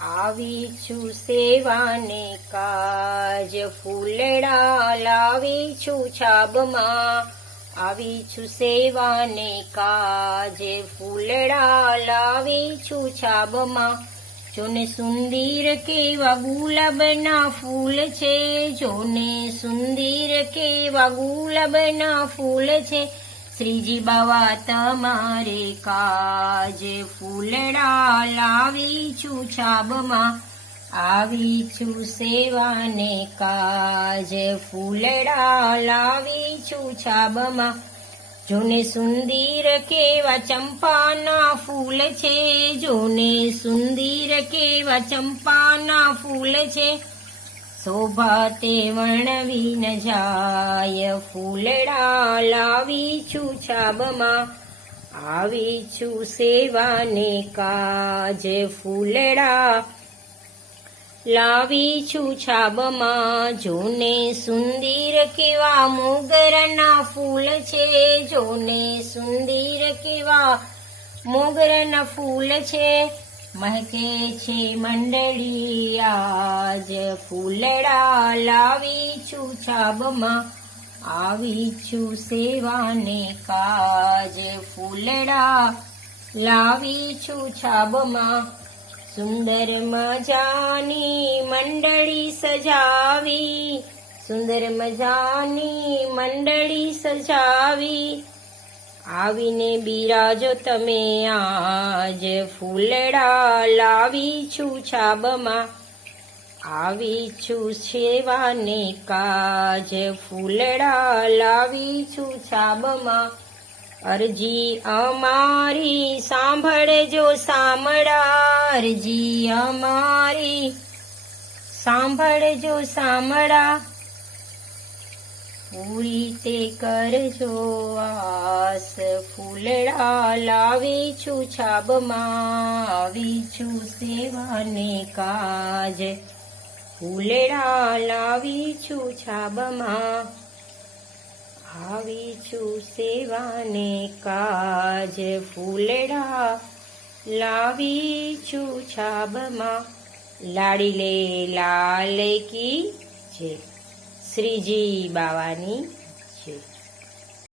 આવી છું સેવાને કાજ, ફૂલડા લાવી છું છાબમાં. આવી છું સેવાને કાજ, ફૂલડા લાવી છું છાબમાં. જોને સુંદર કેવા ગુલાબના ફૂલ છે, જોને સુંદર કેવા ગુલાબના ફૂલ છે. શ્રીજી બાવા તમારે કાજ, ફૂલડા લાવી છું છાબમાં. આવી છું સેવાને કાજ, ફૂલડા લાવી છું છાબમાં. જોને સુંદર કેવા ચંપાના ફૂલ છે, જોને સુંદર કેવા ચંપાના ફૂલ છે. શોભા તે વર્ણવી ન જાય, ફૂલડા લાવી છું છાબમાં. આવી છું સેવાને કાજ, ફૂલડા લાવી છું છાબમાં. જોને સુંદર કેવા મોગરાના ફૂલ છે, જોને સુંદર કેવા મોગરાના ફૂલ છે. મહેકે છે મંડળી આજ, ફૂલડા લાવી છું છાબમાં. આવી છું સેવાને કાજ, ફૂલડા લાવી છું છાબમાં. સુંદર મજાની મંડળી સજાવી, સુંદર મજાની મંડળી સજાવી. આવીને બિરાજો તમે આજ, ફૂલડા લાવી છું છાબમાં. આવી છું સેવાને કાજ, ફૂલડા લાવી છું છાબમાં. અરજી અમારી સાંભળજો સામળા, અરજી અમારી સાંભળજો સામળા. પૂરી તે કરજો આસ, ફૂલડા લાવી છું છાબમાં. આવી છું સેવાને કાજ, ફૂલડા લાવી છું છાબમાં. આવી છું સેવાને કાજ, ફૂલડા લાવી છું છાબમાં. લાડીલે લાલ કી જય. શ્રીજી બાવાની